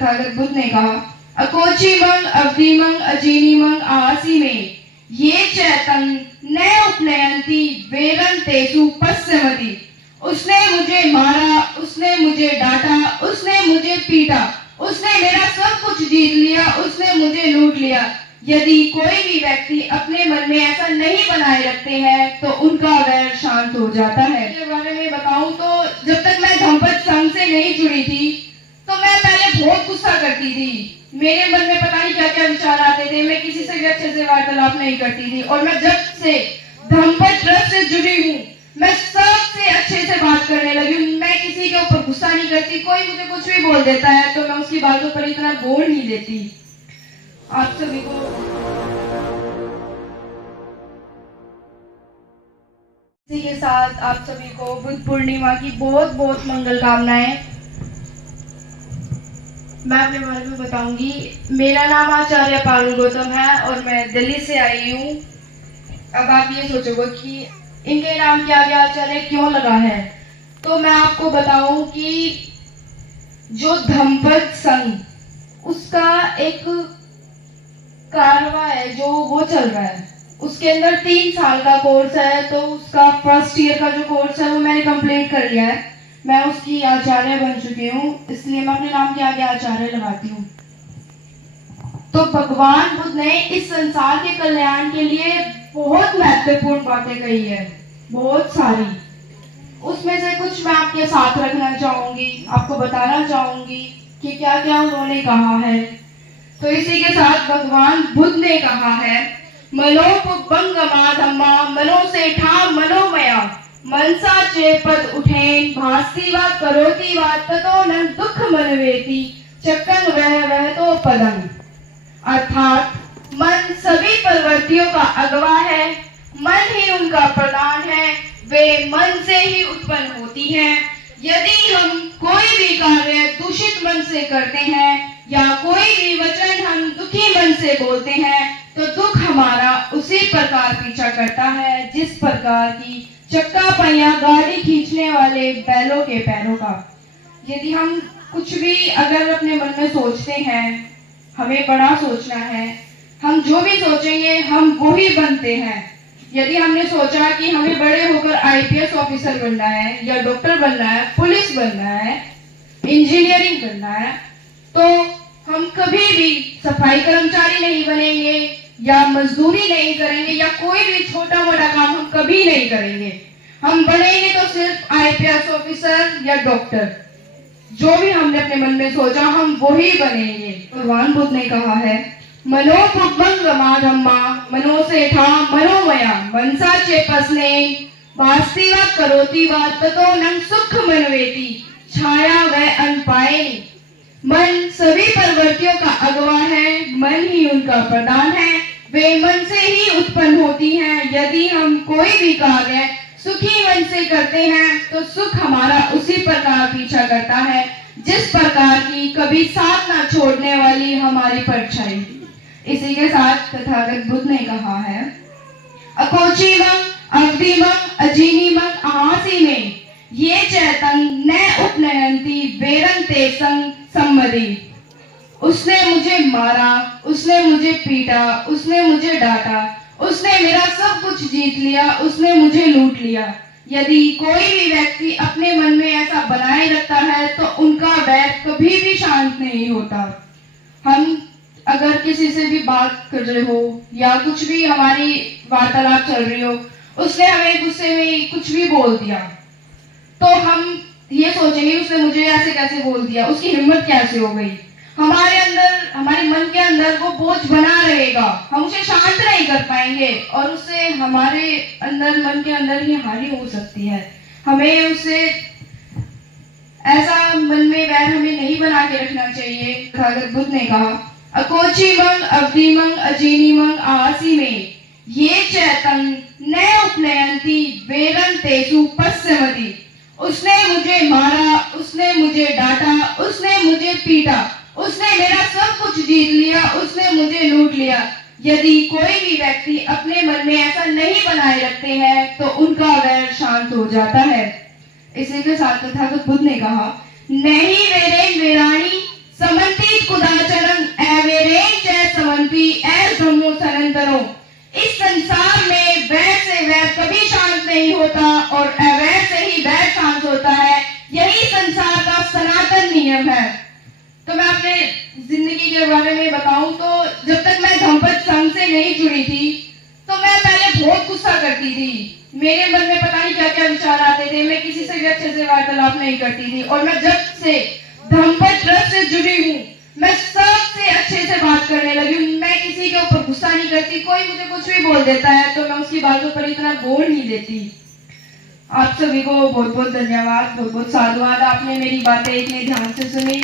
तथागत बुद्ध ने कहा, अकोचिमंग अवधिमंग अजीनिमंग आसी में ये चैतन्य न उपनयंती वेरन तेसु पश्चिमति। उसने मुझे मारा, उसने मुझे डांटा, उसने मुझे पीटा, उसने मेरा सब कुछ जीत लिया, उसने मुझे लूट लिया। यदि कोई भी व्यक्ति अपने मन में ऐसा नहीं बनाए रखते हैं तो उनका वैर शांत हो जाता है। इसके बारे में बताऊं तो जब तक मैं धम्मपद संघ से नहीं जुड़ी थी तो मैं पहले बहुत गुस्सा करती थी। मेरे मन में पता नहीं क्या क्या विचार आते थे, मैं किसी से भी अच्छे से वार्तालाप नहीं करती थी। और मैं जब से धम्मपद ट्रस्ट से जुड़ी हूँ मैं सबसे अच्छे से बात करने लगी हूँ। मैं किसी के ऊपर गुस्सा नहीं करती, कोई मुझे कुछ भी बोल देता है तो मैं उसकी बातों पर इतना गौर नहीं देती। आप सभी को इसी के साथ आप सभी को बुद्ध पूर्णिमा की बहुत बहुत मंगल कामनाएं। मैं अपने बारे में बताऊंगी। मेरा नाम आचार्य पारुल गौतम है और मैं दिल्ली से आई हूँ। अब आप ये सोचोगे कि इनके नाम के आगे आचार्य क्यों लगा है, तो मैं आपको बताऊं कि जो धम्मपद संघ उसका एक कारवा है जो वो चल रहा है, उसके अंदर 3 साल का कोर्स है। तो उसका फर्स्ट ईयर का जो कोर्स है वो मैंने कंप्लीट कर लिया है। मैं उसकी आचार्य बन चुकी हूँ, इसलिए मैं अपने नाम के आगे आचार्य लगाती हूँ। तो भगवान बुद्ध ने इस संसार के कल्याण के लिए बहुत महत्वपूर्ण बातें कही है, बहुत सारी। उसमें से कुछ मैं आपके साथ रखना चाहूंगी, आपको बताना चाहूंगी कि क्या क्या उन्होंने कहा है। तो इसी के साथ भगवान बुद्ध ने कहा है, मनोपुबंगमा धम्मा मनो से ठा मनोमया मनसा चेपद उठेन भास्ति वा करोति वा ततो न दुख मनवेति चक्कन वह तो पदम। अर्थात मन सभी प्रवृत्तियों का अगवा है, मन ही उनका प्रधान है, वे मन से ही उत्पन्न होती हैं। यदि हम कोई भी कार्य दूषित मन से करते हैं या कोई भी वचन हम दुखी मन से बोलते हैं तो दुख हमारा उसी प्रकार पीछा करता है जिस प्रकार की चक्का पहिया गाड़ी खींचने वाले बैलों के पैरों का। यदि हम कुछ भी अगर अपने मन में सोचते हैं, हमें बड़ा सोचना है, हम जो भी सोचेंगे हम वो ही बनते हैं। यदि हमने सोचा कि हमें बड़े होकर आईपीएस ऑफिसर बनना है या डॉक्टर बनना है, पुलिस बनना है, इंजीनियरिंग करना है, तो हम कभी भी सफाई कर्मचारी नहीं बनेंगे या मजदूरी नहीं करेंगे या कोई भी छोटा मोटा काम हम कभी नहीं करेंगे। हम बनेंगे तो सिर्फ आईपीएस ऑफिसर या डॉक्टर। जो भी हमने अपने मन में सोचा हम वो ही बनेंगे। भगवान बुद्ध ने कहा है, मनोपुबंगमा धम्मा मनो से ठा मनोमया मनसा चेपस्ने भास्ति वा करोति वा ततो न सुख मनवेति छाया वह अनपायिनी। मन सभी प्रवृत्तियों का अगवा है, मन ही उनका प्रधान है, वे मन से ही उत्पन्न होती हैं। यदि हम कोई भी कार्य सुखी मन से करते हैं तो सुख हमारा उसी प्रकार पीछा करता है जिस प्रकार की कभी साथ ना छोड़ने वाली हमारी परछाई। इसी के साथ तथागत बुद्ध ने कहा है, अकोचिमंग अवधिमंग अजीनिमंग आहासी में ये चैतन्य न उपनयंती वेरन तेसंग सम्मति। उसने मुझे मारा, उसने मुझे पीटा, उसने मुझे डांटा, उसने मेरा सब कुछ जीत लिया, उसने मुझे लूट लिया। यदि कोई भी व्यक्ति अपने मन में ऐसा बनाए रखता है तो उनका वैर कभी भी शांत नहीं होता। हम अगर किसी से भी बात कर रहे हो या कुछ भी हमारी वार्तालाप चल रही हो, उसने हमें गुस्से में कुछ भी बोल दिया तो हम ये सोचेंगे उसने मुझे ऐसे कैसे बोल दिया, उसकी हिम्मत कैसे हो गई। हमारे अंदर, हमारे मन के अंदर वो बोझ बना रहेगा, हम उसे शांत नहीं कर पाएंगे और उससे हमारे अंदर, मन के अंदर ही हानि हो सकती है। हमें उससे ऐसा मन में वैर हमें नहीं बना के रखना चाहिए। तथागत बुद्ध ने कहा, अकोचिमंग अवधिमंग अजीनिमंग आसी में ये चैतन्य न उपनयंती वेरन तेसु पश्चिमति। उसने मुझे मारा, उसने मुझे डांटा, उसने मुझे पीटा, उसने मेरा सब कुछ जीत लिया, उसने मुझे लूट लिया। यदि कोई भी व्यक्ति अपने मन में ऐसा नहीं बनाए रखते हैं तो उनका वैर शांत हो जाता है। इसी के साथ तथागत बुद्ध ने कहा, नहीं वेरे वेराणी समन्ति नियम है। तो मैं अपने जिंदगी के बारे में बताऊं तो जब तक मैं धम्मपद संघ से नहीं जुड़ी थी तो मैं पहले बहुत गुस्सा करती थी। मेरे मन में पता नहीं क्या क्या विचार आते थे, मैं किसी से भी अच्छे से वार्तालाप नहीं करती थी। और मैं जब से धम्मपद ट्रस्ट से जुड़ी हूँ मैं सबसे अच्छे से बात करने लगी हूँ। मैं किसी के ऊपर गुस्सा नहीं करती, कोई मुझे कुछ भी बोल देता है तो मैं उसकी बातों पर इतना गौर नहीं देती। आप सभी को बहुत बहुत धन्यवाद, बहुत बहुत साधुवाद, आपने मेरी बातें इतने ध्यान से सुनी।